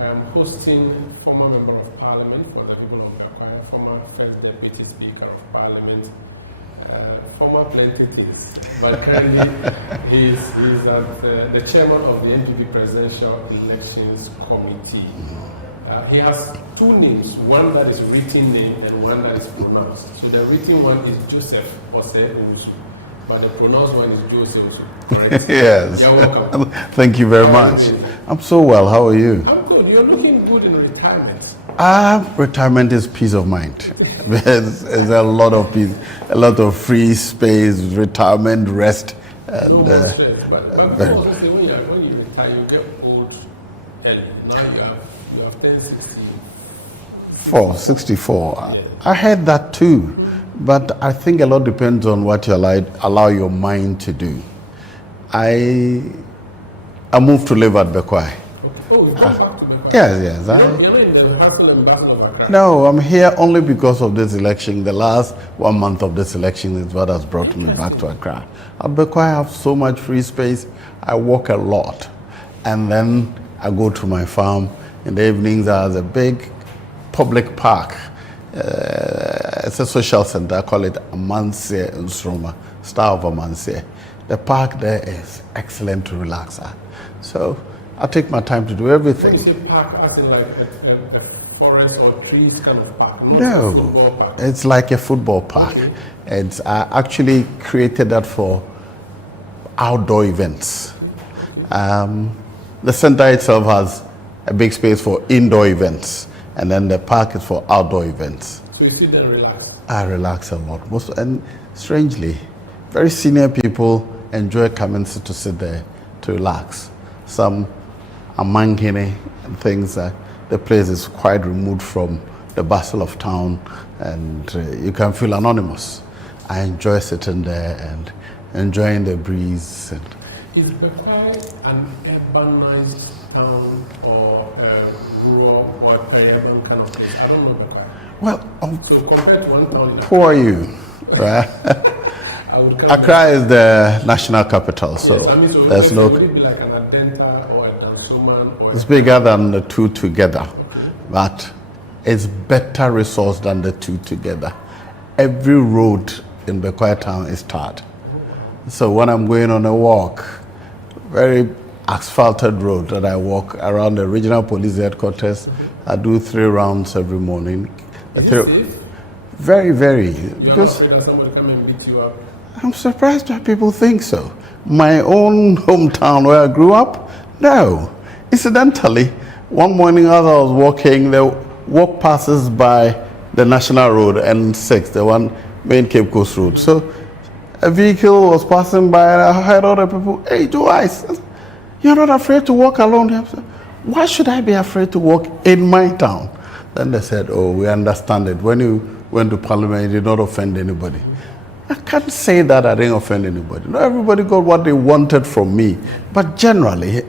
I am hosting former Member of Parliament for the people of Bequay, former First Deputy Speaker of Parliament, former plenty things, but currently he is the chairman of the NPP Presidential Elections Committee. He has two names, one that is written name and one that is pronounced. So the written one is Joseph Osei Owusu, but the pronounced one is Joseph Owusu, correct? Yes. You're welcome. Thank you very much. I'm so well. How are you? I'm good. You're looking good in retirement. Retirement is peace of mind. There's a lot of peace, a lot of free space, retirement, rest. And, no stress. But also say when you retire, you get old early. Now you have 64. I heard that too, but I think a lot depends on what you allow your mind to do. I moved to live at Bequay. Oh, you come back to Bequay? Yes. You're in the Housing Ambassador of Accra? No, I'm here only because of this election. The last 1 month of this election is what has brought me back to Accra. At Bequay, I have so much free space. I walk a lot, and then I go to my farm. In the evenings, there's a big public park. It's a social center. I call it Amansie in Sroma, Star of Amansie. The park there is excellent to relax at. So I take my time to do everything. When you say park, as in like a forest or trees kind of park? Not No, a football park. it's like a football park. Okay. I actually created that for outdoor events. The center itself has a big space for indoor events, and then the park is for outdoor events. So you sit there and relax? I relax a lot. And strangely, very senior people enjoy coming to sit there to relax. Some are manghine and things. The place is quite removed from the bustle of town, and you can feel anonymous. I enjoy sitting there and enjoying the breeze. And is Bequay an urbanized town or rural or urban kind of place? I don't know Bequay. Well, so compared to one town, who are you? Accra is the national capital, so yes, I mean, so there's no. Would it be like an Adenta or a Dansuman? Or It's bigger than the two together, but it's better resourced than the two together. Every road in Bequay town is tarred. So when I'm going on a walk, very asphalted road that I walk around the regional police headquarters, I do 3 rounds every morning. Very, very. Because you're not afraid that somebody come and beat you up? I'm surprised why people think so. My own hometown where I grew up, no. Incidentally, one morning as I was walking, the walk passes by the National Road N6, the one main Cape Coast Road. So a vehicle was passing by and I heard other people, hey, Joyce, you're not afraid to walk alone? I said, why should I be afraid to walk in my town? Then they said, oh, we understand it. When you went to Parliament, you did not offend anybody. I can't say that I didn't offend anybody. Not everybody got what they wanted from me. But generally,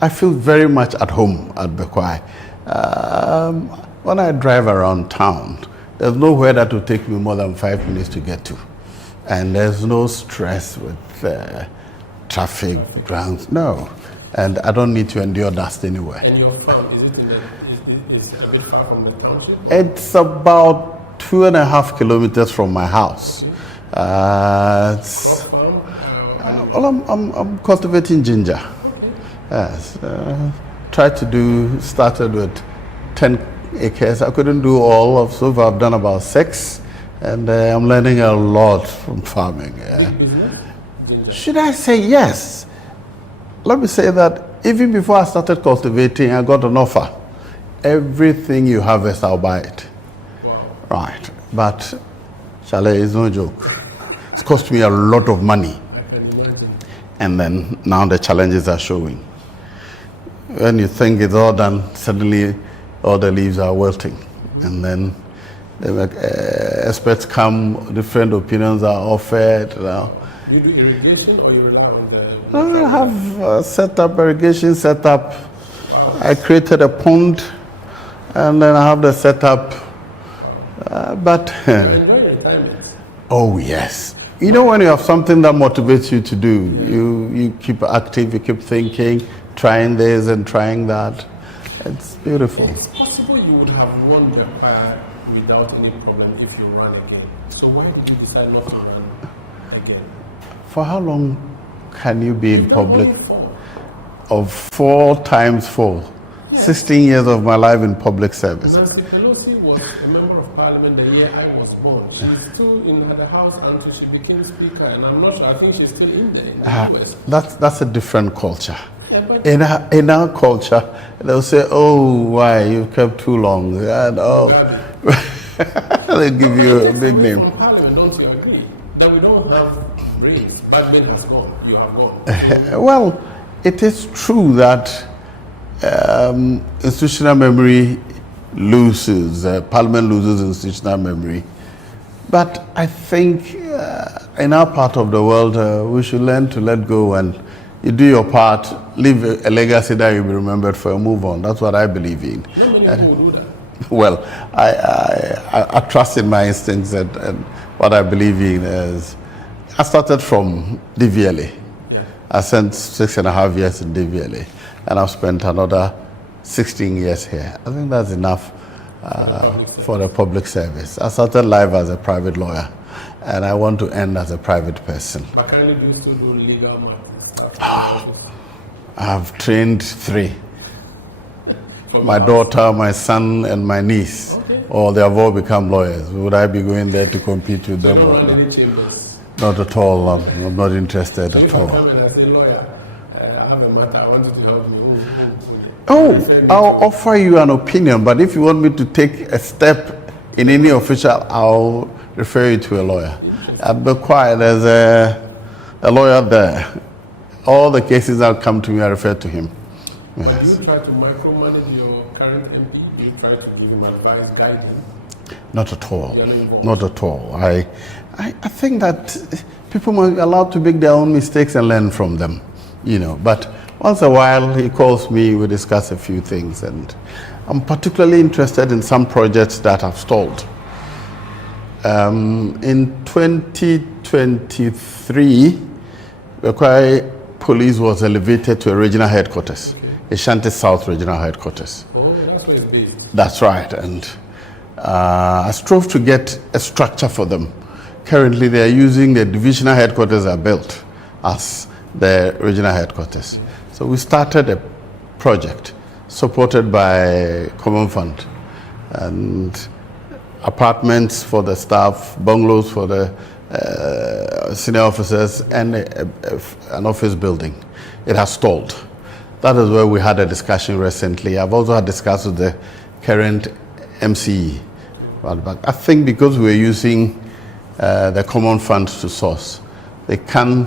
I feel very much at home at Bequay. When I drive around town, there's nowhere that will take me more than 5 minutes to get to. And there's no stress with traffic, grounds, no. And I don't need to endure dust anywhere. And your farm, is it is a bit far from the township? It's about 2.5 kilometers from my house. Well, I'm cultivating ginger. Yes. Started with 10 acres. I couldn't do all of, so I've done about 6. And I'm learning a lot from farming. Should I say yes? Let me say that even before I started cultivating, I got an offer. Everything you harvest, I'll buy it. Wow. Right. But, Chalet, is no joke. It's cost me a lot of money. I can imagine. And then now the challenges are showing. When you think it's all done, suddenly all the leaves are wilting. And then experts come, different opinions are offered. You do irrigation or you rely on the... I have set up irrigation setup. Wow. I created a pond, and then I have the setup. Oh yes. You know, when you have something that motivates you to do, you keep active, you keep thinking, trying this and trying that. It's beautiful. It's possible you would have won the without any problem if you run again. So why did you decide not to run again? For how long can you be in public? Only 4. Of 4 times 4. Yes. 16 years of my life in public service. Nancy Pelosi was a member of parliament the year I was born. She's still in the house until she became speaker, and I'm not sure, I think she's still in there in the US. That's a different culture. Yeah, but In our culture, they'll say, "Oh, why you kept too long?" And they give you a big name. From parliament, don't you agree that we don't have race? Parliament has gone. You have gone. Well, it is true that institutional memory loses, Parliament loses institutional memory. But I think in our part of the world, we should learn to let go, and you do your part, leave a legacy that you'll be remembered for, and move on. That's what I believe in. How many people will do that? Well, I trust in my instincts, and what I believe in is, I started from DVLA. Yeah. I spent 6.5 years in DVLA, and I've spent another 16 years here. I think that's enough for the public service. I started life as a private lawyer, and I want to end as a private person. But currently, do you still do legal matters? I've trained 3. My daughter, my son, and my niece. Okay. Or they have all become lawyers. Would I be going there to compete with them? You don't run any chambers? Not at all. I'm not interested at all. Come and I say, lawyer, I have a matter. I want you to help me. Oh, I'll offer you an opinion, but if you want me to take a step in any official, I'll refer you to a lawyer. At Bequay, there's a lawyer there. All the cases that come to me, I refer to him. But Yes. do you try to micromanage your current MP? Do you try to give him advice, guide him? Not at all. You're not involved? Not at all. I think that people must be allowed to make their own mistakes and learn from them, But once in a while, he calls me, we discuss a few things, and I'm particularly interested in some projects that have stalled. In 2023, Bequay Police was elevated to a regional headquarters, Ashanti South Regional Headquarters. Oh, that's where it's based. That's right, and I strove to get a structure for them. Currently, they are using the divisional headquarters are built as the regional headquarters. So we started a project supported by Common Fund, and apartments for the staff, bungalows for the senior officers, and an office building. It has stalled. That is where we had a discussion recently. I've also had discussions with the current MCE. But I think because we're using the Common Fund to source, they can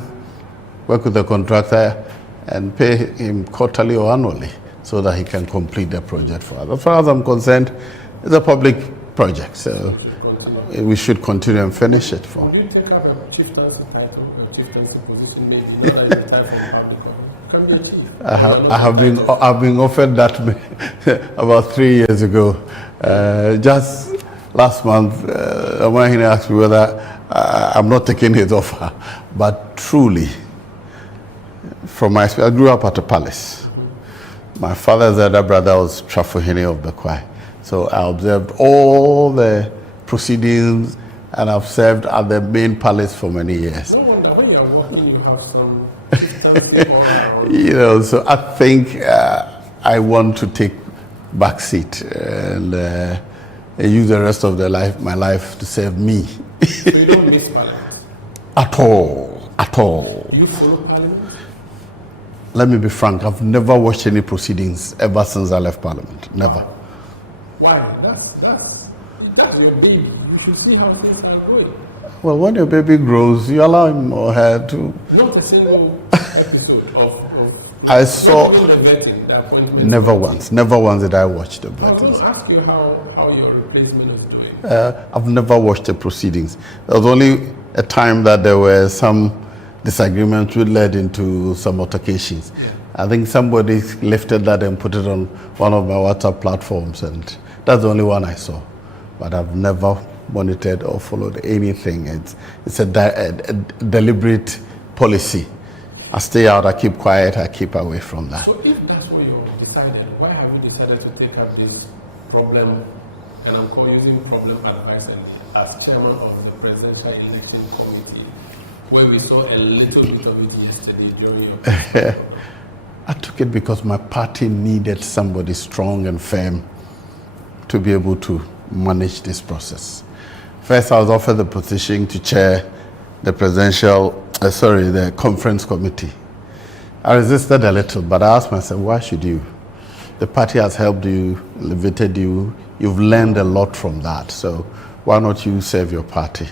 work with the contractor and pay him quarterly or annually so that he can complete the project for us. As far as I'm concerned, it's a public project, so we should continue and finish it for. Would you take up a chieftaincy title, a chieftaincy position, maybe not at the time from public? Come be a chief. I've been offered that about 3 years ago. Just last month, Omahine asked me whether I'm not taking his offer. But truly, from my experience, I grew up at a palace. My father's elder brother was Trafohene of Bequay. So I observed all the proceedings, and I've served at the main palace for many years. No wonder when you are working, you have some chieftaincy all around. So I think I want to take back seat and use the rest of my life to serve me. So you don't miss parliament? At all. Do you follow parliament? Let me be frank, I've never watched any proceedings ever since I left parliament. Never. Why? That's your baby. You should see how things are going. Well, when your baby grows, you allow him or her to. Not a single episode of I saw. the vetting, the appointment. Never once did I watch the I was vettings. going to ask you how your replacement is doing. I've never watched the proceedings. There was only a time that there were some disagreements which led into some altercations. I think somebody lifted that and put it on one of my WhatsApp platforms, and that's the only one I saw. But I've never monitored or followed anything. It's a deliberate policy. I stay out, I keep quiet, I keep away from that. So if that's what you decided, why have you decided to take up this problem, and I'm using problem advice and as chairman of the Presidential Elections Committee, where we saw a little bit of it yesterday during your I took it because my party needed somebody strong and firm to be able to manage this process. First, I was offered the position to chair the the conference committee. I resisted a little, but I asked myself, why should you? The party has helped you, elevated you, you've learned a lot from that, so why not you serve your party?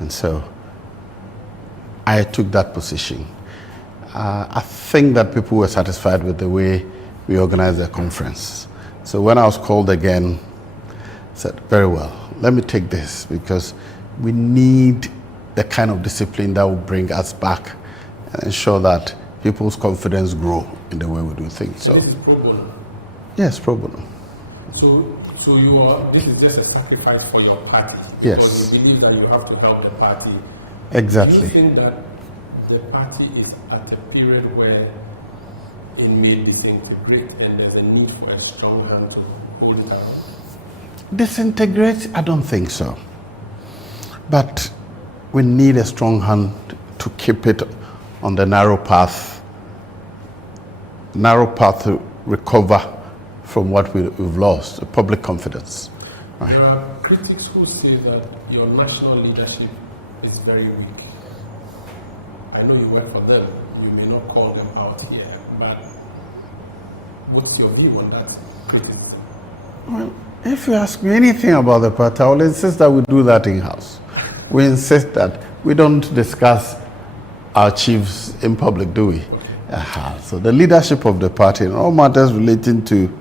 And so I took that position. I think that people were satisfied with the way we organized the conference. So when I was called again, I said, very well, let me take this because we need the kind of discipline that will bring us back and ensure that people's confidence grow in the way we do things. So this is pro bono? Yes, pro bono. So this is just a sacrifice for your party? Yes. Because you believe that you have to help the party? Exactly. Do you think that the party is at a period where it may disintegrate and there's a need for a strong hand to hold it up? Disintegrate? I don't think so. But we need a strong hand to keep it on the narrow path to recover from what we've lost, the public confidence. Right. There are critics who say that your national leadership is very weak. I know you work for them. You may not call them out here, but what's your view on that criticism? Well, if you ask me anything about the party, I will insist that we do that in-house. We insist that we don't discuss our chiefs in public, do we? So the leadership of the party and all matters relating to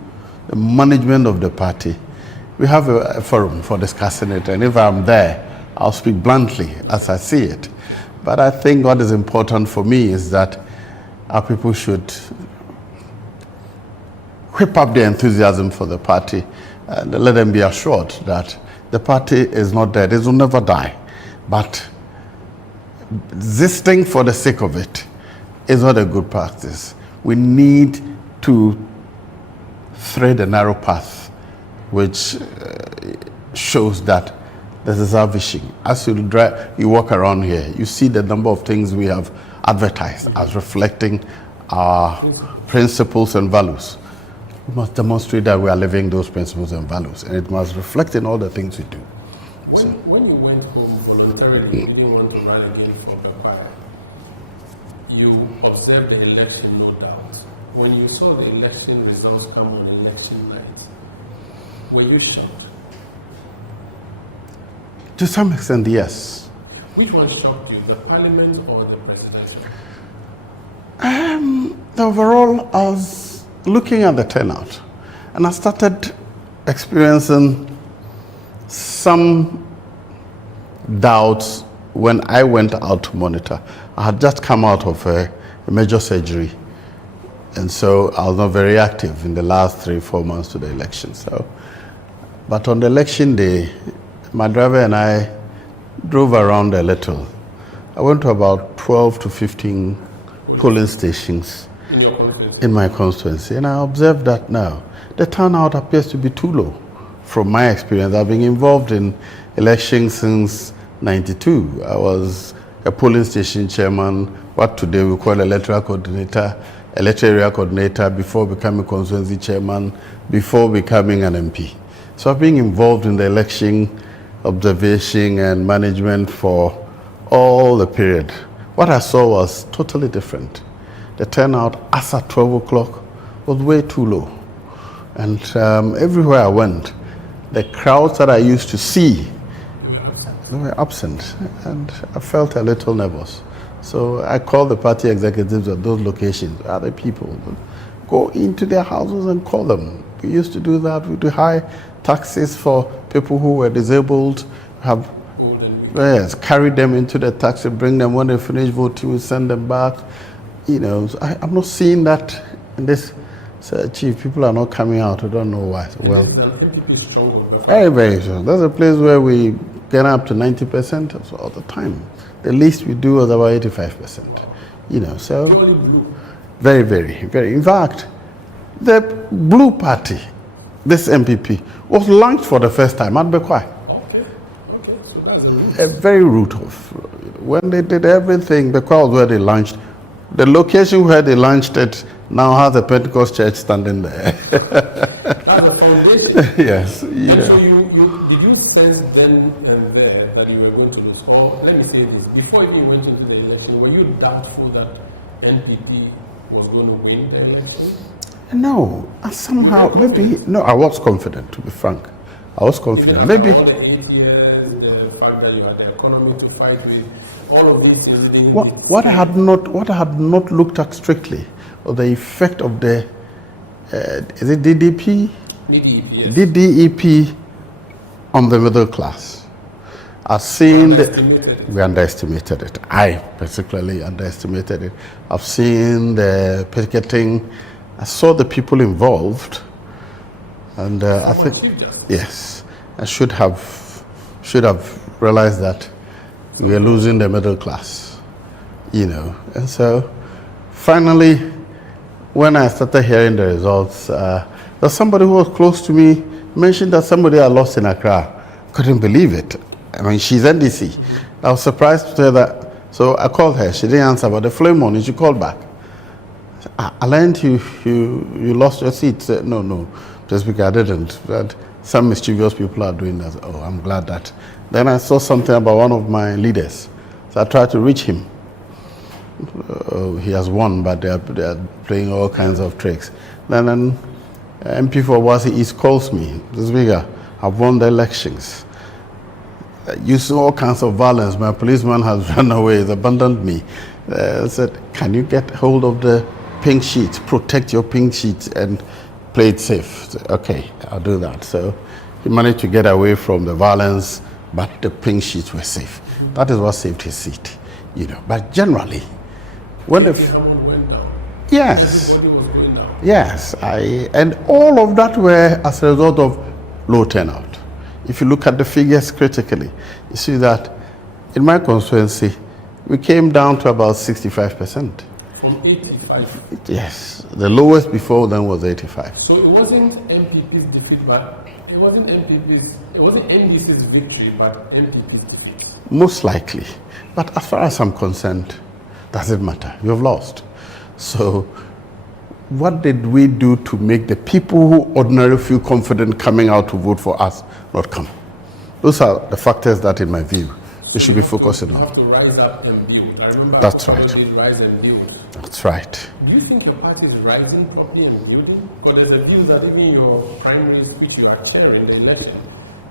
the management of the party, we have a forum for discussing it, and if I'm there, I'll speak bluntly as I see it. But I think what is important for me is that our people should whip up their enthusiasm for the party and let them be assured that the party is not dead. It will never die. But existing for the sake of it is not a good practice. We need to thread a narrow path which shows that this is our vision. As you walk around here, you see the number of things we have advertised as reflecting our principles and values. We must demonstrate that we are living those principles and values, and it must reflect in all the things we do. When you went home voluntarily, you didn't want to run again for Bequay, you observed the election, no doubt. When you saw the election results come on election night, were you shocked? To some extent, yes. Which one shocked you, the parliament or the presidential? Overall, I was looking at the turnout, and I started experiencing some doubts when I went out to monitor. I had just come out of a major surgery, and so I was not very active in the last 3-4 months to the election. But on the election day, my driver and I drove around a little. I went to about 12 to 15 polling stations in my constituency, and I observed that now the turnout appears to be too low. From my experience, I've been involved in elections since '92. I was a polling station chairman, what today we call electoral coordinator, electoral area coordinator, before becoming constituency chairman, before becoming an MP. So I've been involved in the election observation and management for all the period. What I saw was totally different. The turnout as at 12 o'clock was way too low. And everywhere I went, the crowds that I used to see, they were absent, and I felt a little nervous. So I called the party executives at those locations, other people, go into their houses and call them. We used to do that. We do high taxis for people who were disabled, carry them into the taxi, bring them when they finish voting, we send them back. So I'm not seeing that in this. So, Chief, people are not coming out. I don't know why. Well, very, very strong. That's a place where we get up to 90% all the time. The least we do is about 85%. So very, very, very. In fact, the Blue Party this MPP, was launched for the first time at Bequay. Okay, so that's a root. A very root of. When they did everything, Bequay was where they launched. The location where they launched it now has a Pentecost church standing there. That's the foundation. Yes. Yeah. So did you sense then and there that you were going to lose? Or let me say this, before you went into the election, were you doubtful that NPP was going to win the election? No, somehow, maybe, no, I was confident, to be frank. I was confident. Maybe. All the 8 years, the fact that you had the economy to fight with, all of these things. What I had not looked at strictly, or the effect of the, is it DDP? DDEP, yes. DDEP on the middle class. I've seen we underestimated it. I particularly underestimated it. I've seen the picketing. I saw the people involved, and I think yes, I should have realized that we were losing the middle class, And so, finally, when I started hearing the results, there's somebody who was close to me mentioned that somebody had lost in Accra. Couldn't believe it. I mean, she's NDC. I was surprised to hear that. So I called her. She didn't answer, but the flame on, she called back. I learned you lost your seat. Said, no, just because I didn't. But some mischievous people are doing that. Oh, I'm glad that. Then I saw something about one of my leaders. So I tried to reach him. He has won, but they are playing all kinds of tricks. Then MP for Wasi East calls me. This bigger. I've won the elections. Using all kinds of violence. My policeman has run away. He's abandoned me. I said, can you get hold of the pink sheet, protect your pink sheet and play it safe? Said, okay, I'll do that. So he managed to get away from the violence, but the pink sheets were safe. That is what saved his seat, But generally, when the went down. Yes. Everybody was going down. Yes, and all of that were as a result of low turnout. If you look at the figures critically, you see that in my constituency, we came down to about 65%. From 85? Yes, the lowest before then was 85. So it wasn't MPP's defeat, but it wasn't NDC's victory, but MPP's defeat. Most likely. But as far as I'm concerned, doesn't matter. You have lost. So what did we do to make the people who ordinarily feel confident coming out to vote for us not come? Those are the factors that, in my view, we should be focusing on. You have to rise up and build. I remember That's right. Rise and build. That's right. Do you think your party is rising properly and building? Because there's a view that even your primaries, which you are chairing in the election,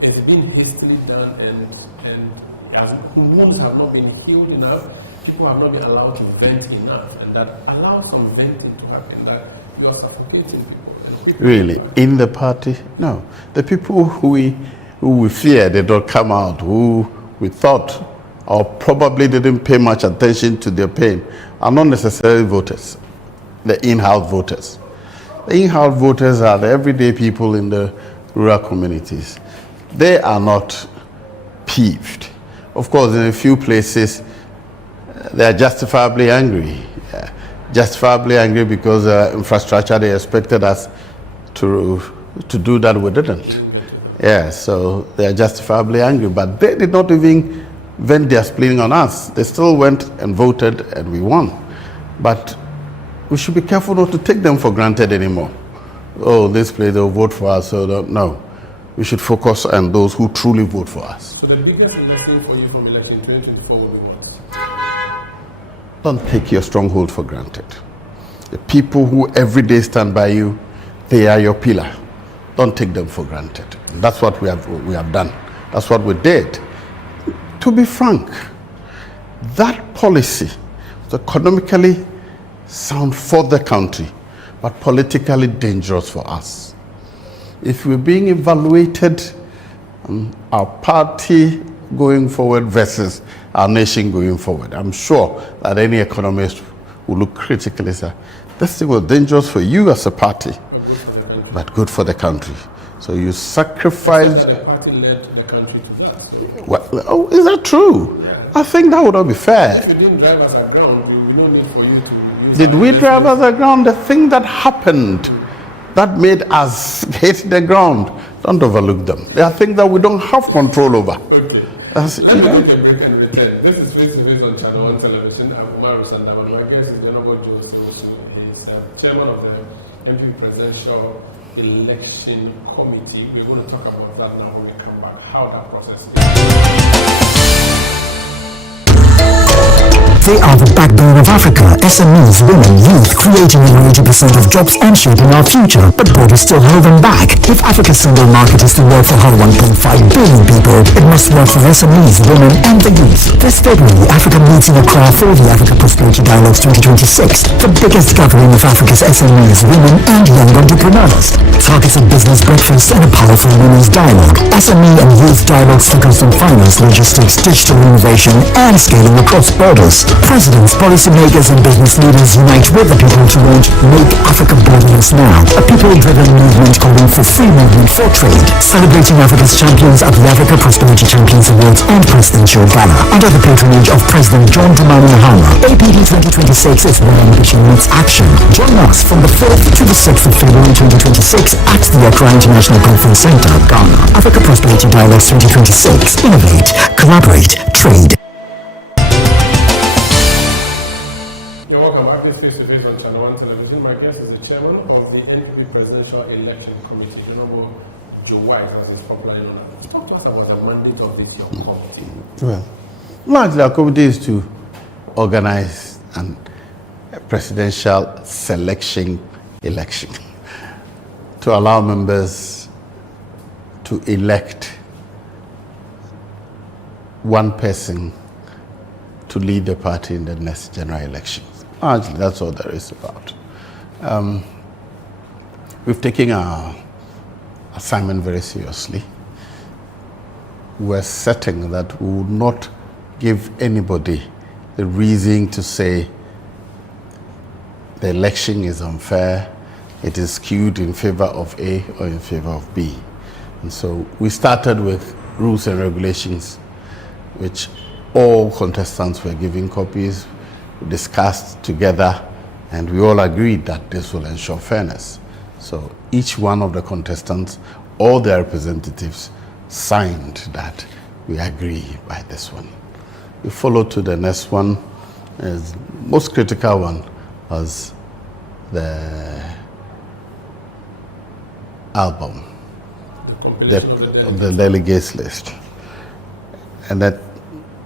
it's been hastily done and as wounds have not been healed enough, people have not been allowed to vent enough, and that allows some venting to happen, that you are suffocating people. Really? In the party? No. The people who we fear did not come out, who we thought or probably didn't pay much attention to their pain, are not necessarily voters, the in-house voters. The in-house voters are the everyday people in the rural communities. They are not peeved. Of course, in a few places, they are justifiably angry. Justifiably angry because infrastructure they expected us to do that we didn't. Yeah, so they are justifiably angry, but they did not even vent their spleen on us. They still went and voted and we won. But we should be careful not to take them for granted anymore. Oh, this place they'll vote for us, so no. We should focus on those who truly vote for us. So the biggest lesson for you from election 2024 will be what? Don't take your stronghold for granted. The people who every day stand by you, they are your pillar. Don't take them for granted. And that's what we have done. That's what we did. To be frank, that policy was economically sound for the country, but politically dangerous for us. If we're being evaluated on our party going forward versus our nation going forward, I'm sure that any economist will look critically and say, this thing was dangerous for you as a party, but good for the country. So you sacrificed. The party led the country to that. So. Well, oh, is that true? I think that would not be fair. If you didn't drive us aground, we no need for you to. Did we drive us aground? The thing that happened that made us hit the ground. Don't overlook them. There are things that we don't have control over. Okay. That's, Let's take a break and return. This is Face to Face on ChannelOne Television. I'm Umar Sandaba. My guest is Osei Owusu. He's chairman of the NPP Presidential Election Committee. We're going to talk about that now when we come back, how that process is. They are the backbone of Africa, SMEs, women, youth, creating 90% of jobs and shaping our future. But borders still hold them back. If Africa's single market is to work for her 1.5 billion people, it must work for SMEs, women, and the youth. This February, Africa meets in Accra for the Africa Prosperity Dialogues 2026, the biggest gathering of Africa's SMEs, women, and young entrepreneurs. Targets a business breakfast and a powerful women's dialogue. SME and youth dialogues focused on finance, logistics, digital innovation, and scaling across borders. Presidents, policymakers, and business leaders unite with the people to launch Make Africa Borderless Now, a people-driven movement calling for free movement for trade, celebrating Africa's champions at the Africa Prosperity Champions Awards and Presidential Gala. Under the patronage of President John Dramani Mahama, APD 2026 is where ambition meets action. Join us from the 4th to the 6th of February 2026 at the Accra International Conference Center, Ghana. Africa Prosperity Dialogues 2026. Innovate, collaborate, trade. You're welcome. Happy Face to Face on ChannelOne Television. My guest is the chairman of the NPP Presidential Elections Committee, Honorable Joe White, as is popularly known. Talk to us about the mandate of this your committee. well, largely our committee is to organize a presidential selection election, to allow members to elect one person to lead the party in the next general elections. Largely, that's all there is about. We've taken our assignment very seriously. We're certain that we will not give anybody the reason to say the election is unfair, it is skewed in favor of A or in favor of B. And so we started with rules and regulations, which all contestants were given copies, we discussed together, and we all agreed that this will ensure fairness. So each one of the contestants, all their representatives, signed that we agree by this one. We followed to the next one. The most critical one was the album, the delegates list. And that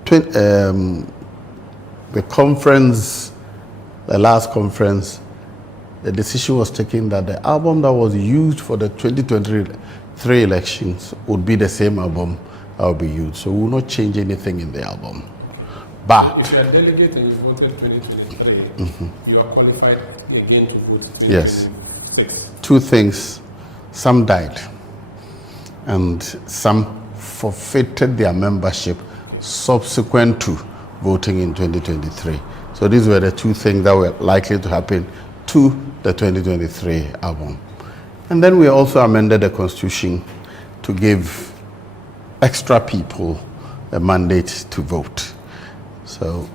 the conference, the last conference, the decision was taken that the album that was used for the 2023 elections would be the same album that will be used. So we will not change anything in the album. But if you are delegate and you voted 2023, you are qualified again to vote 2026. Yes. Two things. Some died and some forfeited their membership subsequent to voting in 2023. So these were the two things that were likely to happen to the 2023 album. And then we also amended the constitution to give extra people a mandate to vote. So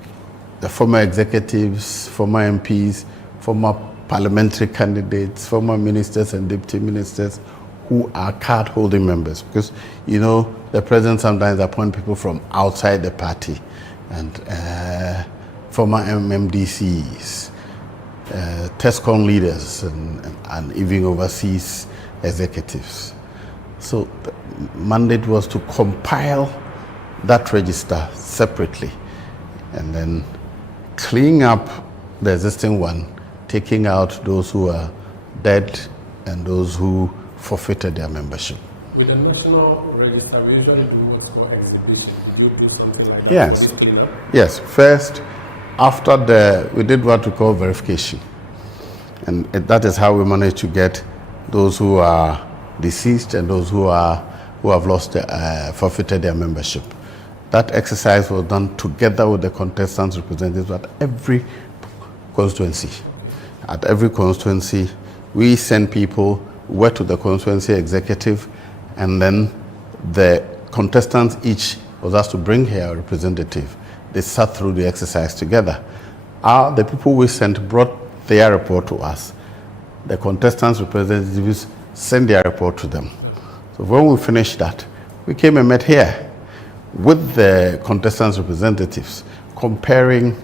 the former executives, former MPs, former parliamentary candidates, former ministers and deputy ministers who are card-holding members, because, you know, the president sometimes appoints people from outside the party, and former MMDCs, Tescon leaders, and even overseas executives. So the mandate was to compile that register separately and then clean up the existing one, taking out those who are dead and those who forfeited their membership. With the national register, we usually do what's called exhibition. Did you do something like that? Yes. Yes. First, after we did what we call verification. And that is how we managed to get those who are deceased and those who have lost, forfeited their membership. That exercise was done together with the contestants' representatives at every constituency. At every constituency, we send people, went to the constituency executive, and then the contestants each was asked to bring here a representative. They sat through the exercise together. The people we sent brought their report to us. the contestants' representatives sent their report to them. So when we finished that, we came and met here with the contestants' representatives, comparing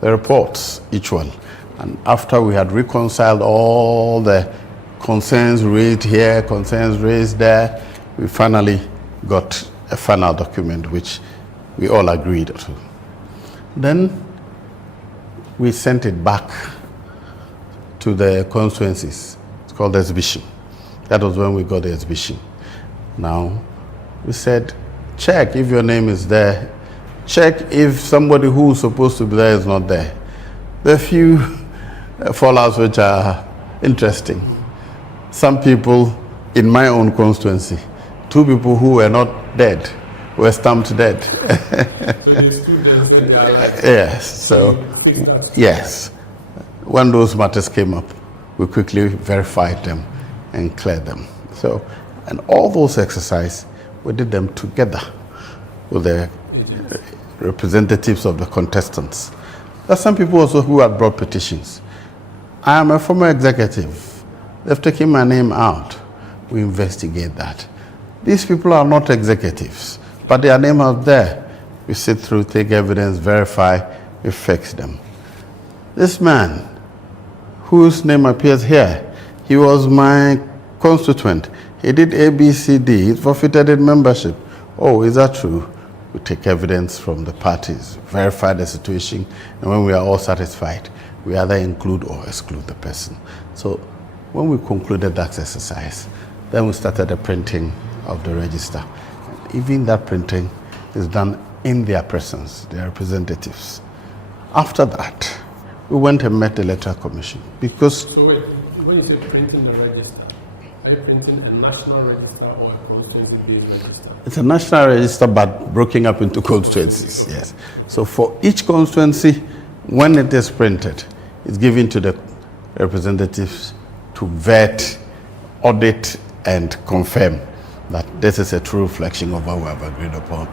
the reports, each one. And after we had reconciled all the concerns raised here, concerns raised there, we finally got a final document which we all agreed to. Then we sent it back to the constituencies. It's called the exhibition. That was when we got the exhibition. Now, we said, check if your name is there. Check if somebody who is supposed to be there is not there. There are a few fallouts which are interesting. Some people in my own constituency, 2 people who were not dead were stamped dead. So the students went there? Yes. So, yes. When those matters came up, we quickly verified them and cleared them. So, and all those exercises, we did them together with the representatives of the contestants. There are some people also who had brought petitions. I am a former executive. They've taken my name out. We investigate that. These people are not executives, but their name is there. We sit through, take evidence, verify, we fix them. This man, whose name appears here, he was my constituent. He did ABCD, he forfeited his membership. Oh, is that true? We take evidence from the parties, verify the situation, and when we are all satisfied, we either include or exclude the person. So when we concluded that exercise, then we started the printing of the register. Even that printing is done in their presence, their representatives. After that, we went and met the Electoral Commission because... So wait, when you say printing the register, are you printing a national register or a constituency-based register? It's a national register, but broken up into constituencies, yes. So for each constituency, when it is printed, it's given to the representatives to vet, audit, and confirm that this is a true reflection of what we have agreed upon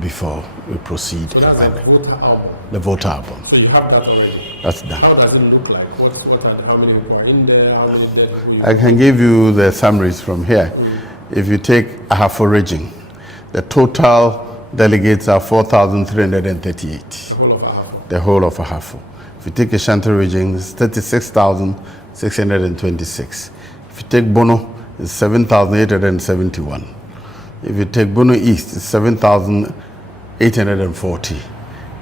before we proceed. So that's the voter album? The voter album. So you have that already? That's done. How does it look like? How many people are in there? How many there? I can give you the summaries from here. If you take Ahafo region, the total delegates are 4,338. The whole of Ahafo. If you take Ashanti region, it's 36,626. If you take Bono, it's 7,871. If you take Bono East, it's 7,840.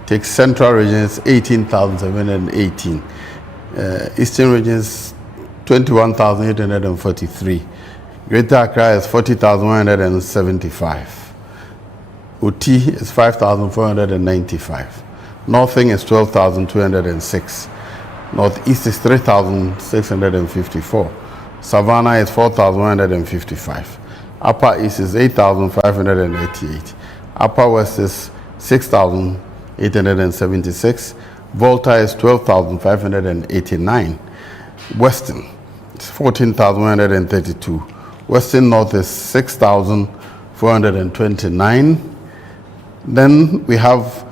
Take Central region, it's 18,718. Eastern region is 21,843. Greater Accra is 40,175. Oti is 5,495. Northing is 12,206. Northeast is 3,654. Savannah is 4,155. Upper East is 8,588. Upper West is 6,876. Volta is 12,589. Western is 14,132. Western North is 6,429. Then we have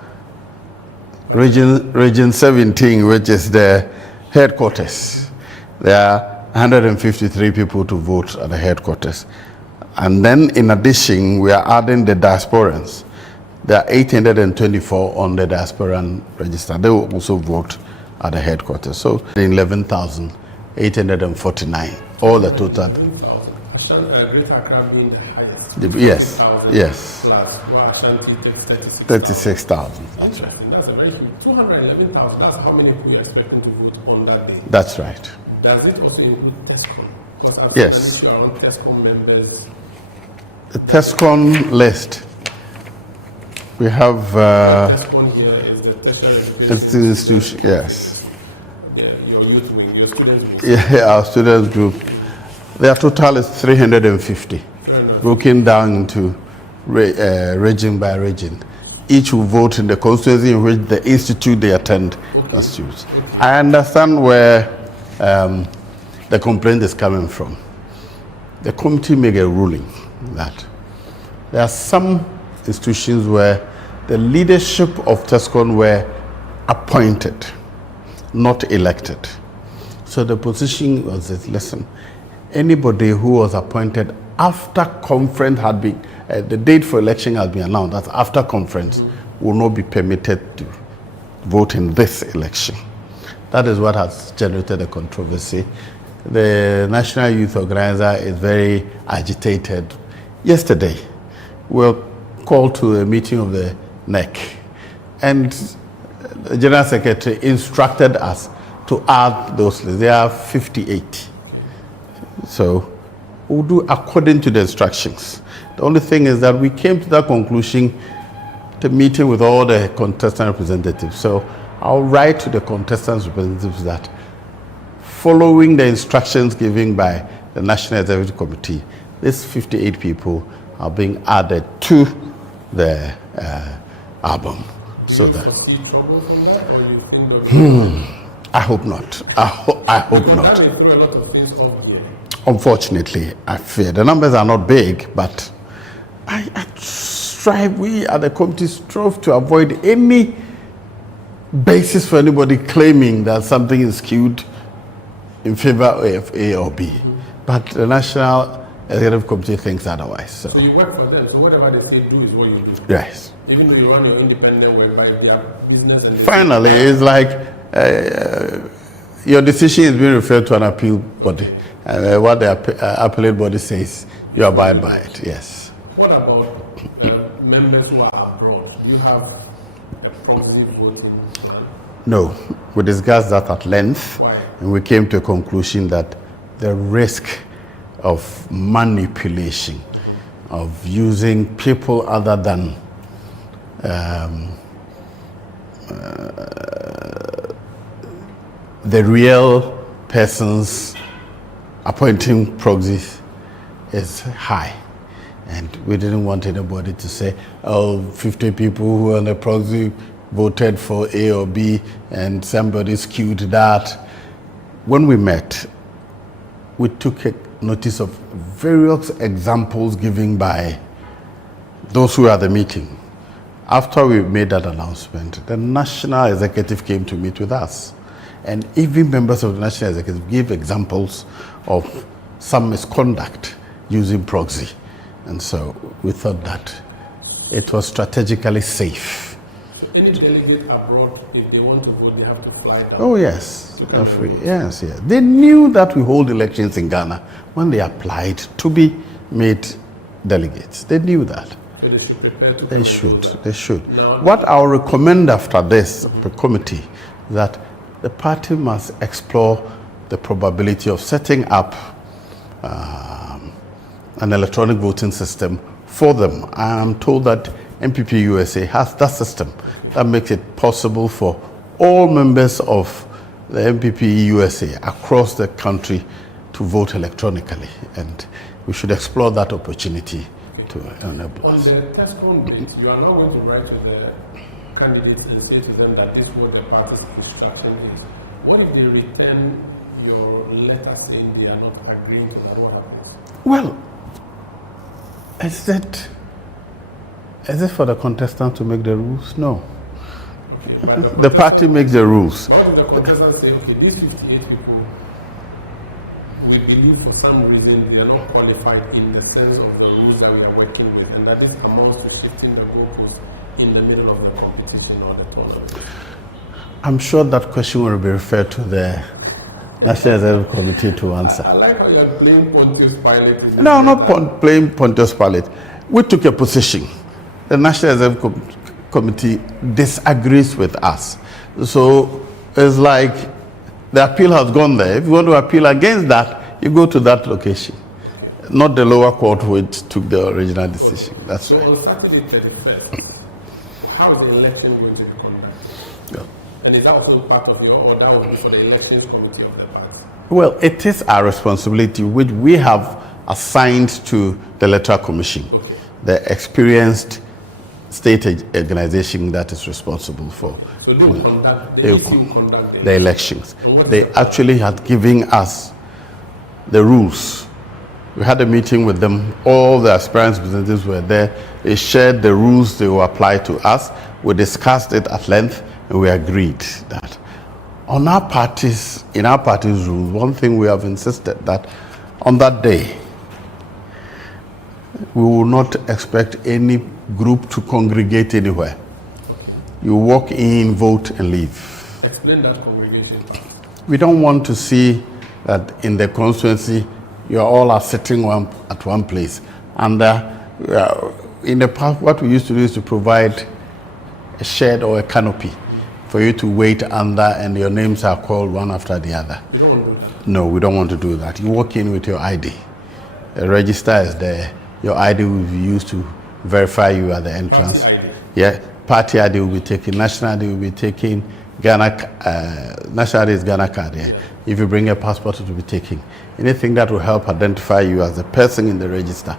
Region 17, which is the headquarters. There are 153 people to vote at the headquarters. And then in addition, we are adding the diasporans. There are 824 on the diasporan register. They will also vote at the headquarters. So 11,849, all the total. Greater Accra being the highest. Yes, yes. Plus, Ashanti takes 36,000, that's right. That's a very huge. 211,000, that's how many people you're expecting to vote on that day. That's right. Does it also include Tescon? Because as yes. you're on Tescon members. The Tescon list. We have Tescon here is the tertiary institution, yes. Your youth wing, your students group. Yeah, our students group. Their total is 350, broken down into region by region. Each will vote in the constituency in which the institute they attend constitutes. I understand where the complaint is coming from. The committee made a ruling that there are some institutions where the leadership of Tescon were appointed, not elected. So the position was this, listen, anybody who was appointed after conference had been, the date for election has been announced, that's after conference, will not be permitted to vote in this election. That is what has generated a controversy. The National Youth Organizer is very agitated. Yesterday, we were called to a meeting of the NEC, and the General Secretary instructed us to add those lists. There are 58. So we'll do according to the instructions. The only thing is that we came to that conclusion, the meeting with all the contestant representatives. So I'll write to the contestant representatives that following the instructions given by the National Executive Committee, these 58 people are being added to the album. Do you foresee trouble from that, or you think that I hope not. I hope not. That will throw a lot of things off here. Unfortunately, I fear the numbers are not big, but I strive. We at the committee strive to avoid any basis for anybody claiming that something is skewed in favor of A or B. But the National Executive Committee thinks otherwise. So you work for them, so whatever they say do is what you do. yes. Even though you run your independent work by their business and Finally, it's like your decision is being referred to an appeal body. What the appellate body says, you abide by it. Yes. What about members who are abroad? Do you have a proxy voting? No, we discussed that at length. Why? And we came to a conclusion that the risk of manipulation, of using people other than the real persons appointing proxies is high. And we didn't want anybody to say, oh, 50 people who are on the proxy voted for A or B and somebody skewed that. When we met, we took a notice of various examples given by those who were at the meeting. After we made that announcement, the National Executive came to meet with us. And even members of the National Executive gave examples of some misconduct using proxy. And so we thought that it was strategically safe. So any delegate abroad, if they want to vote, they have to fly down. Oh, yes. They're free. Yes, yes. They knew that we hold elections in Ghana when they applied to be made delegates. They knew that. So they should prepare to They come should. and vote. They should. Now- What I'll recommend after this, the committee, that the party must explore the probability of setting up an electronic voting system for them. I am told that NPP USA has that system that makes it possible for all members of the NPP USA across the country to vote electronically, and we should explore that opportunity to enable On us. the Tescon date, you are not going to write to the candidates and say to them that this is what the party's instruction is. What if they return your letter saying they are not agreeing to that? What happens? Well, is it for the contestant to make the rules? No. Okay, but The party makes the rules. what if the contestant say, okay, these 58 people, we believe for some reason they are not qualified in the sense of the rules that we are working with, and that this amounts to shifting the goalposts in the middle of the competition or the tournament? I'm sure that question will be referred to the National Executive Committee to answer. I like how you are playing Pontius Pilate. No, not playing Pontius Pilate. We took a position. The National Executive Committee disagrees with us. So it's like the appeal has gone there. If you want to appeal against that, you go to that location, not the lower court which took the original decision. That's So right. on Saturday 31st, how is the election going to be conducted? Yeah. And is that also part of your, or that will be for the elections committee of the party? Well, it is our responsibility, which we have assigned to the Electoral Commission, Okay. the experienced state organization that is responsible for So they will conduct, the They will EC will conduct the elections. And what They is actually had given us the rules. We had a meeting with them. All the aspirant representatives were there. They shared the rules they will apply to us. We discussed it at length, and we agreed that in our party's rules, one thing we have insisted that on that day, we will not expect any group to congregate anywhere. You walk in, vote, and leave. Explain that congregation. We don't want to see that in the constituency, you all are sitting at one place. And in the past, what we used to do is to provide a shed or a canopy for you to wait under, and your names are called one after the other. You don't want to do that? No, we don't want to do that. You walk in with your ID. The register is there. Your ID will be used to verify you at the entrance. Party ID. Yeah, party ID will be taken. National ID will be taken. National ID is Ghana card. Yeah. If you bring a passport, it will be taken. Anything that will help identify you as a person in the register,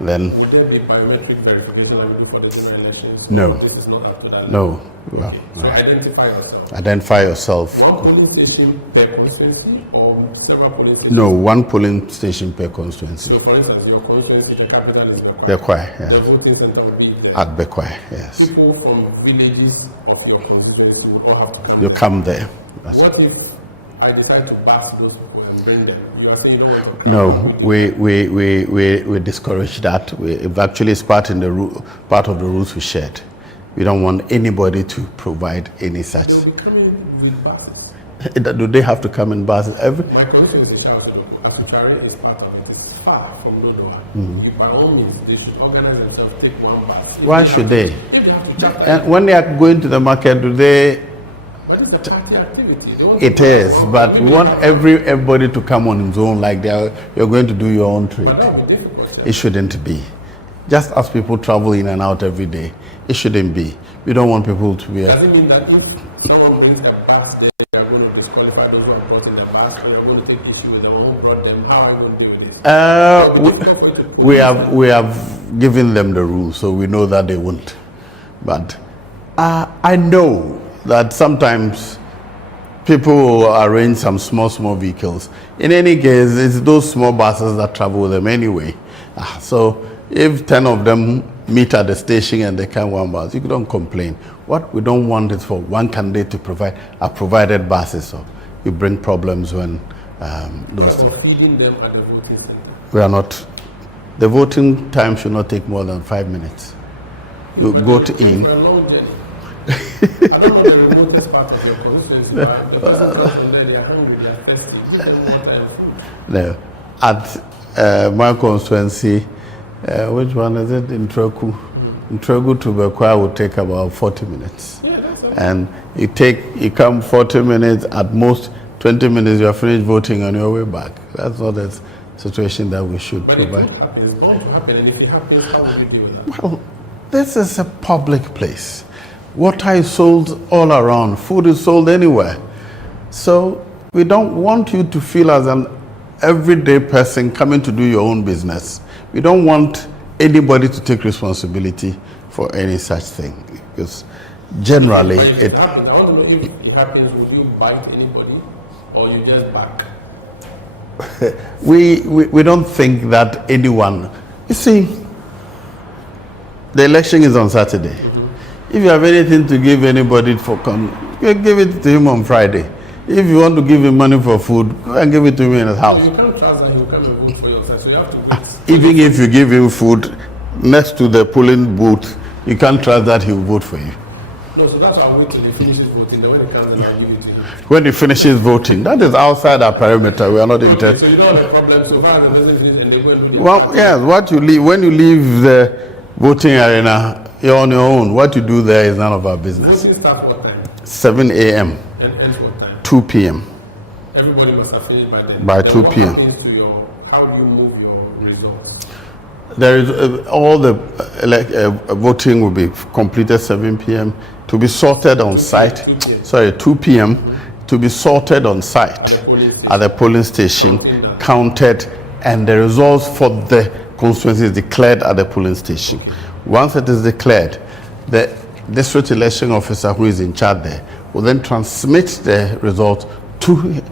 then. Would there be biometric verification like we do for the general elections? No. This is not up to that. No. Well, So identify yourself. identify yourself. One polling station per constituency or several polling stations? No, one polling station per constituency. So, for instance, your constituency, the capital is Bequay. Bequay, The yeah. voting center will be there. At Bequay, yes. People from villages of your constituency all have to come. You come there. That's What if I decide to bus those people and bring them? You are saying you don't want to come? No, we discourage that. It actually is part of the rules we shared. We don't want anybody to provide any such. They'll be coming with buses. Do they have to come in buses? My constituency is Signatory is part of it. It's far from Lodowa. Mm-hmm. By all means, they should organize themselves, take one bus. Why should they? If they have to jump, And when they are going to the market, do they? what is the party activity? They want It to is, but we want everybody to come on his own, like you're going to do your own trade. But that would be difficult. It shouldn't be. Just as people travel in and out every day, it shouldn't be. We don't want people to be. Does it mean that if someone brings their bus there, they are going to disqualify those who are reporting their bus, or you're going to take issue with the one who brought them? How are you going to deal with this? We have given them the rules, so we know that they won't. But I know that sometimes people will arrange some small vehicles. In any case, it's those small buses that travel with them anyway. So if 10 of them meet at the station and they come one bus, you don't complain. What we don't want is for one candidate to provide a provided buses. So you bring problems when those things. Feeding them at the voting center. We are not. The voting time should not take more than 5 minutes. You go to in. For a long journey. I don't know the remotest part of your constituency, but the person comes there, they are hungry, they are thirsty. Give them more time food. No. At my constituency, which one is it? In Treku. In Treku to Bequay would take about 40 minutes. Yeah, that's okay. And you come 40 minutes, at most 20 minutes, you are finished voting on your way back. That's not the situation that we should But provide. if it happens, it's bound to happen, and if it happens, how will you deal with that? Well, this is a public place. Water is sold all around. Food is sold anywhere. So we don't want you to feel as an everyday person coming to do your own business. We don't want anybody to take responsibility for any such thing, because generally But if it happens, I want to know if it happens, will you bite anybody or you just back? we don't think that anyone. You see, the election is on Saturday. If you have anything to give anybody for you give it to him on Friday. If you want to give him money for food, go and give it to him in his house. You can't trust that he'll come and vote for yourself, so you have to wait. Even if you give him food next to the polling booth, you can't trust that he will vote for you. No, so that's why I'll wait till he finishes voting, then when he comes, then I'll give it to you. When he finishes voting, that is outside our perimeter. We are not Okay, interested. so you know the problem, so far the person finishes and they go and do their Well, yes, when you leave the voting arena, you're on your own. What you do there is none of our business. voting starts what time? 7 a.m., And ends what time? 2 p.m. Everybody must have finished by then. By Then 2 what p.m. happens to how do you move your results? There is all the voting will be completed 7 p.m. to be sorted on site. 2 p.m. Sorry, 2 p.m. to be sorted on site at the polling station, counted, and the results for the constituency is declared at the polling station. Once it is declared, the district election officer who is in charge there will then transmit the result to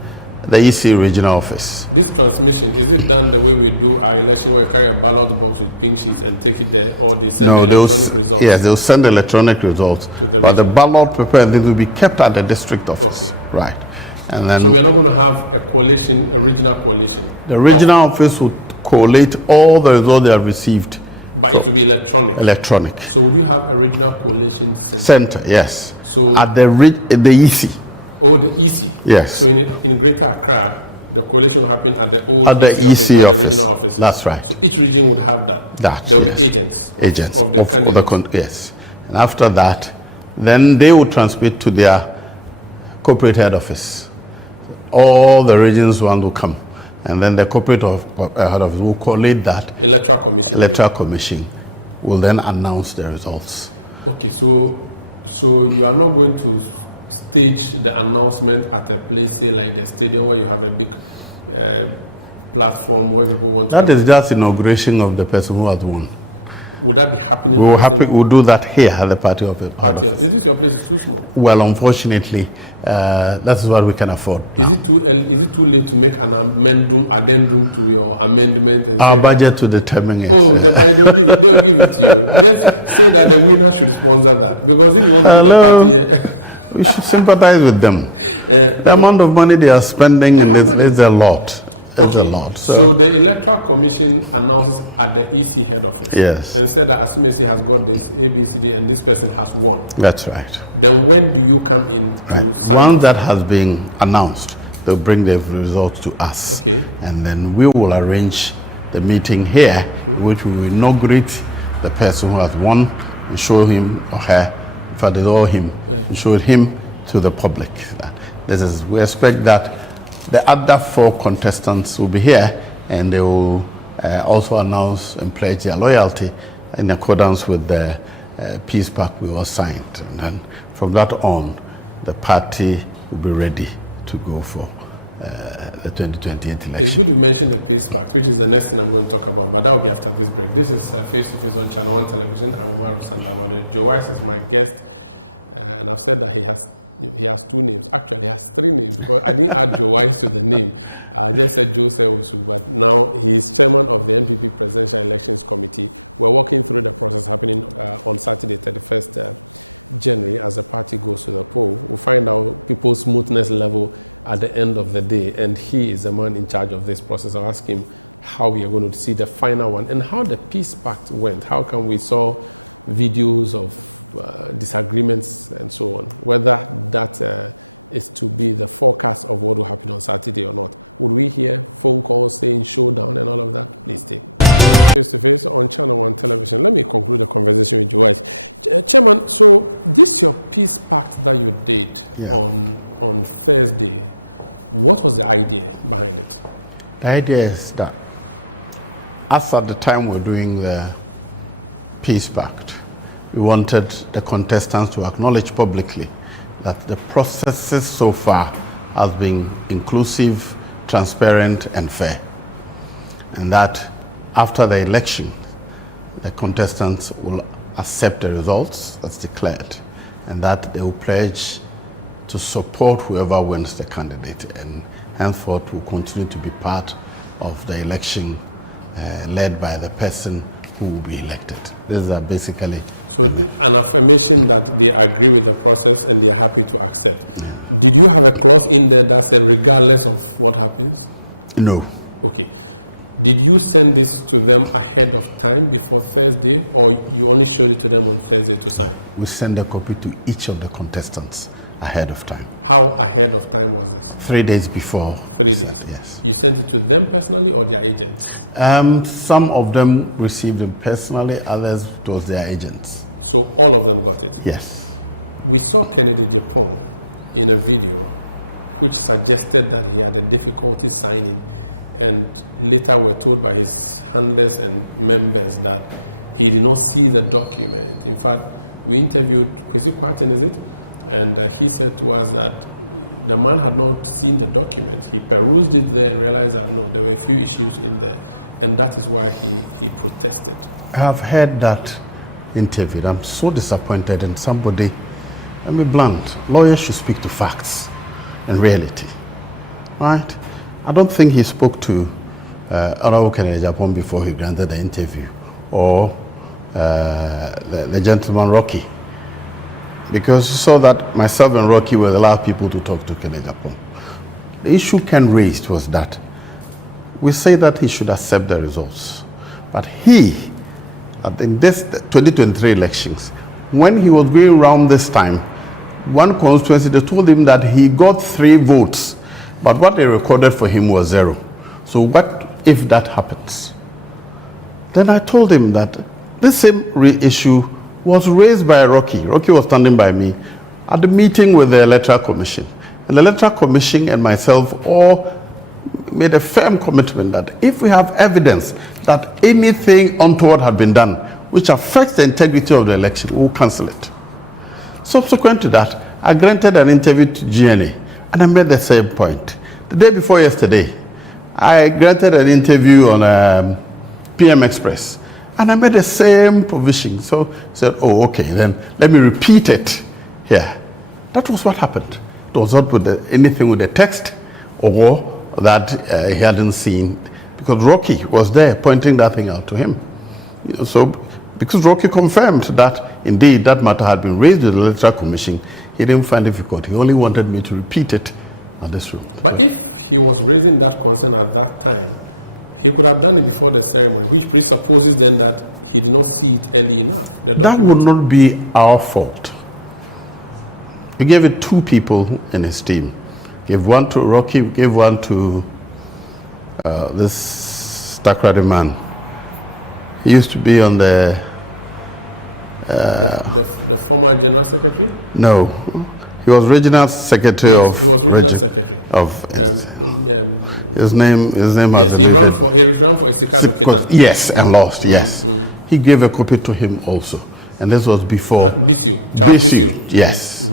the EC regional office. This transmission, is it done the way we do our election where we carry a ballot box with pink sheets and take it there, or they send No, the electronic results? they'll send electronic results, but the ballot paper and things will be kept at the district office, right? And then so we're not going to have a coalition, a regional coalition. the regional office would collate all the results they have received. But it will be electronic. Electronic. So we have a regional coalition Center, yes. So at the EC. Oh, the EC. Yes. So in Greater Accra, the coalition will happen at the EC office. That's right. So each region will have that. That, There will be yes. Agents of the yes. And after that, then they will transmit to their corporate head office. All the regions will come. And then the corporate head office will collate that. Electoral Commission will then announce the results. Okay, so you are not going to stage the announcement at a place, say like a stadium where you have a big platform where people want That is just inauguration of the person who has won. Would that be happening? We'll do that here at the party of head office. This is your place. Well, unfortunately, that is what we can afford now. Is it too late to make an addendum to your amendment? Our budget to determine it. Oh, but I don't agree with you. Let's say that the winner should sponsor that. Because Hello? We should sympathize with them. The amount of money they are spending in this is a lot. It's a lot. So the Electoral Commission announced at the EC head office. Yes. They said that as soon as they have got this ABCD and this person has won. That's right. Then when do you come in? Right. Once that has been announced, they'll bring the results to us. Okay. And then we will arrange the meeting here, in which we will inaugurate the person who has won and show him or her, in fact, it's all him, and show him to the public. We expect that the other 4 contestants will be here, and they will also announce and pledge their loyalty in accordance with the peace pact we all signed. And then from that on, the party will be ready to go for the 2028 election. You mentioned the peace pact, which is the next thing I'm going to talk about, but that will be after this break. This is face-to-face on ChannelOne television. I'm Marcus and Joe Weiss is my guest. And I've said that he has Yeah. on Thursday. What was the idea? The idea is that, as at the time we're doing the peace pact, we wanted the contestants to acknowledge publicly that the processes so far has been inclusive, transparent, and fair. And that after the election, the contestants will accept the results that's declared, and that they will pledge to support whoever wins the candidate, and henceforth will continue to be part of the election led by the person who will be elected. These are basically an affirmation that they agree with the process and they're happy to accept. Yeah. Did you work in there that said regardless of what happens? No. Okay. Did you send this to them ahead of time before Thursday, or you only showed it to them on Thursday? We send a copy to each of the contestants ahead of time. How ahead of time was it? 3 days before. 3 days. Yes. You sent it to them personally or their agents? Some of them received them personally, others it was their agents. So all of them got it? Yes. We saw Kennedy before in a video which suggested that he had a difficulty signing, and later were told by his handlers and members that he did not see the document. In fact, we interviewed, is it Martin, is it? And he said to us that the man had not seen the document. He perused it there and realized that look, there were a few issues in there, and that is why he protested. I have heard that interview. I'm so disappointed, and somebody, let me be blunt, lawyers should speak to facts and reality, right? I don't think he spoke to Honorable Agyapong before he granted the interview, or the gentleman Rocky, because you saw that myself and Rocky were the last people to talk to Agyapong. The issue Ken raised was that we say that he should accept the results. But he, in this 2023 elections, when he was going around this time, one constituency, they told him that he got 3 votes, but what they recorded for him was 0. So what if that happens? Then I told him that this same issue was raised by Rocky. Rocky was standing by me at the meeting with the Electoral Commission. And the Electoral Commission and myself all made a firm commitment that if we have evidence that anything untoward had been done which affects the integrity of the election, we'll cancel it. Subsequent to that, I granted an interview to GNA, and I made the same point. The day before yesterday, I granted an interview on PM Express, and I made the same provision. So I said, oh, okay, then let me repeat it here. That was what happened. It was not with anything with the text or that he hadn't seen, because Rocky was there pointing that thing out to him. So because Rocky confirmed that indeed that matter had been raised with the Electoral Commission, he didn't find it difficult. He only wanted me to repeat it on this room. But if he was raising that concern at that time, he could have done it before the ceremony, which presupposes then that he did not see it early enough. That would not be our fault. We gave it 2 people in his team. Gave one to Rocky, gave one to this Takrady man. He used to be on the former General Secretary? No, he was Regional Secretary of his name has eluded. Yes, and lost. Yes, he gave a copy to him also, and this was before BC. Yes,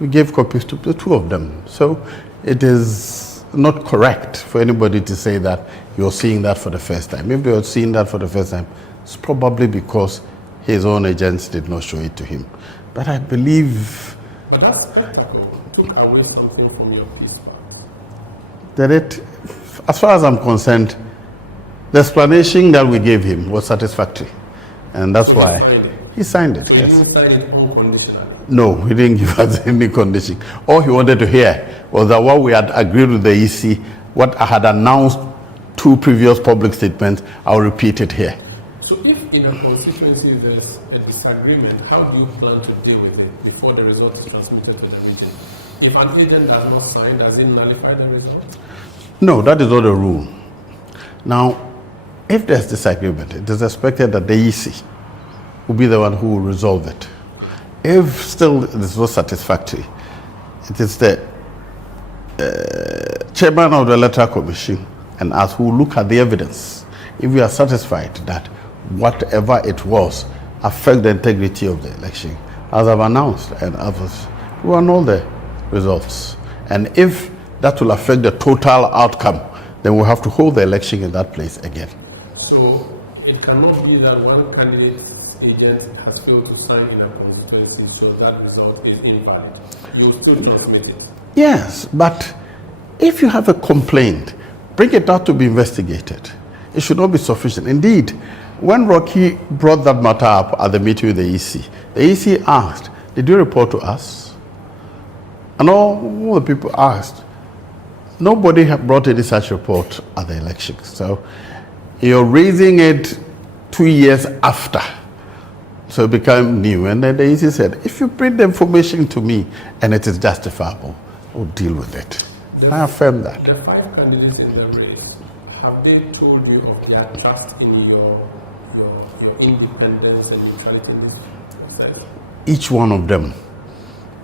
we gave copies to the 2 of them. So it is not correct for anybody to say that you're seeing that for the first time. If you're seeing that for the first time, it's probably because his own agents did not show it to him. But I believe... But that spectacle took away something from your peace that it, as far as I'm concerned, the explanation that we gave him was satisfactory. And that's why he signed it. So yes. he didn't sign it unconditionally? No, he didn't give us any condition. All he wanted to hear was that what we had agreed with the EC, what I had announced 2 previous public statements, I'll repeat it here. So if in a constituency there's a disagreement, how do you plan to deal with it before the result is transmitted to the region? If an agent does not sign, does it nullify the result? No, that is not the rule. Now, if there's disagreement, it is expected that the EC will be the one who will resolve it. If still it is not satisfactory, it is the chairman of the Electoral Commission and us who look at the evidence. If we are satisfied that whatever it was affect the integrity of the election, as I've announced and others, we will annul the results. And if that will affect the total outcome, then we'll have to hold the election in that place again. So it cannot be that one candidate's agent has failed to sign in a constituency, so that result is invalid. You will still transmit it. Yes, but if you have a complaint, bring it out to be investigated. It should not be sufficient. Indeed, when Rocky brought that matter up at the meeting with the EC asked, did you report to us? And all the people asked. Nobody had brought any such report at the election. So you're raising it 2 years after. So it became new. And then the EC said, if you bring the information to me and it is justifiable, we'll deal with it. I affirm that. The 5 candidates in the race, have they told you of their trust in your independence and neutrality in this process? Each one of them,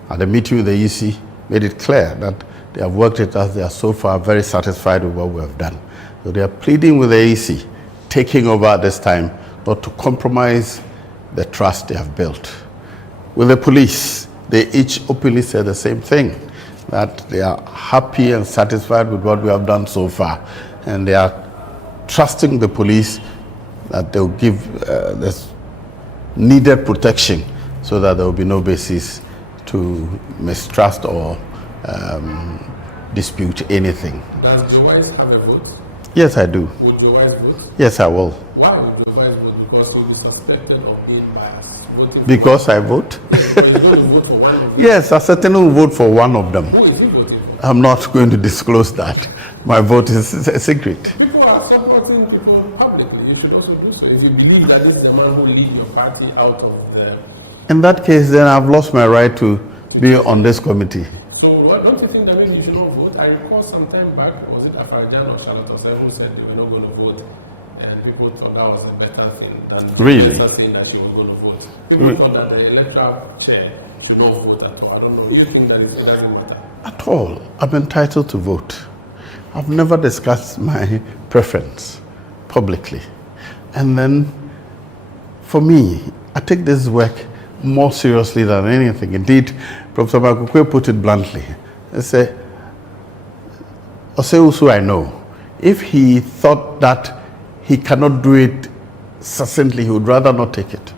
at the meeting with the EC, made it clear that they have worked with us. They are so far very satisfied with what we have done. So they are pleading with the EC, taking over at this time, not to compromise the trust they have built. With the police, they each openly said the same thing, that they are happy and satisfied with what we have done so far. And they are trusting the police that they'll give this needed protection so that there will be no basis to mistrust or dispute anything. Does the Wise have a vote? Yes, I do. Would the Wise vote? Yes, I will. Why would the Wise vote? Because he will be suspected of being biased. Because I vote? He's going to vote for one of them. Yes, I certainly will vote for one of them. Who is he voting I'm not going to disclose that. My vote is a secret. People are supporting people publicly. You should also do so. If you believe that this is the man who will lead your party out of the... In that case, then I've lost my right to be on this committee. So don't you think that maybe you should not vote? I recall some time back, was it Afarajan or Charlotte Osei who said they were not going to vote, and people thought that was a better thing than Really? saying that she was going to vote. People thought that the electoral chair should not vote at all. I don't know. Do you think that it doesn't matter? At all. I'm entitled to vote. I've never discussed my preference publicly. And then, for me, I take this work more seriously than anything. Indeed, Professor Bequay put it bluntly. He said, Osei Owusu I know. If he thought that he cannot do it succinctly, he would rather not take it.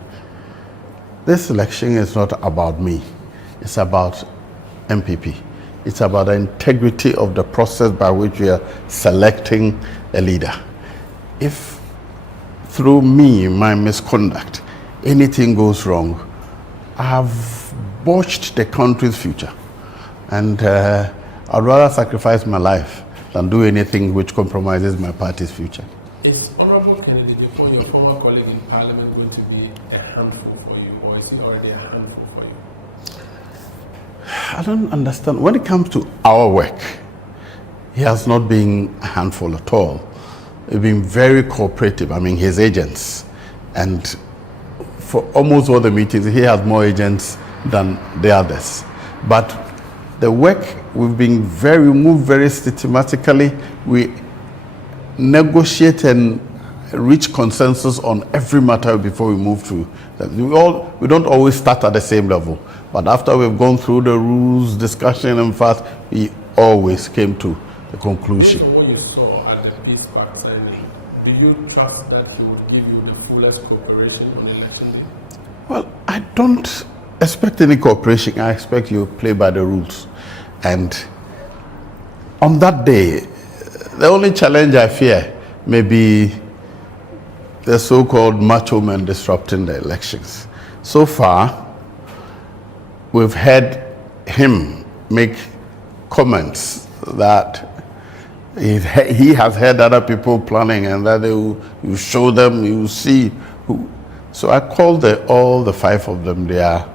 This election is not about me. It's about NPP. It's about the integrity of the process by which we are selecting a leader. If through me, my misconduct, anything goes wrong, I have botched the country's future. And I'd rather sacrifice my life than do anything which compromises my party's future. Is Honorable Kennedy Bequay, your former colleague in Parliament, going to be a handful for you, or is he already a handful for you? I don't understand. When it comes to our work, he has not been a handful at all. He's been very cooperative. I mean, his agents. And for almost all the meetings, he has more agents than the others. But the work, we move very systematically. We negotiate and reach consensus on every matter before we move through. We don't always start at the same level. But after we've gone through the rules, discussion, and fast, we always came to the conclusion. Based on what you saw at the peace pact signing, do you trust that he will give you the fullest cooperation on election day? Well, I don't expect any cooperation. I expect you play by the rules. And on that day, the only challenge I fear may be the so-called macho men disrupting the elections. So far, we've heard him make comments that he has heard other people planning and that you show them, you see who. So I called all the five of them, their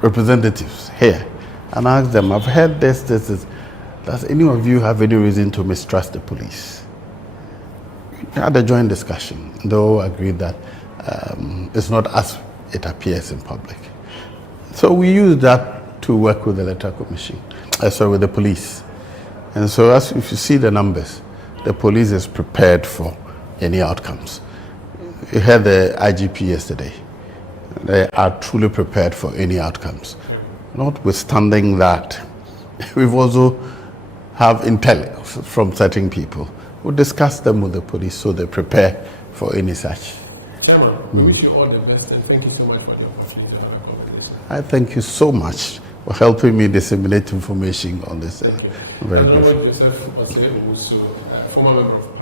representatives here, and asked them, I've heard this. Does any of you have any reason to mistrust the police? We had a joint discussion. They all agreed that it's not as it appears in public. So we used that to work with the Electoral Commission, with the police. And so if you see the numbers, the police is prepared for any outcomes. You heard the IGP yesterday. They are truly prepared for any outcomes. Notwithstanding that, we've also have intel from certain people. We'll discuss them with the police so they prepare for any such. Chairman, we wish you all the best and thank you so much for the opportunity to have a conversation. I thank you so much for helping me disseminate information on this. Very good. Osei Owusu, former member of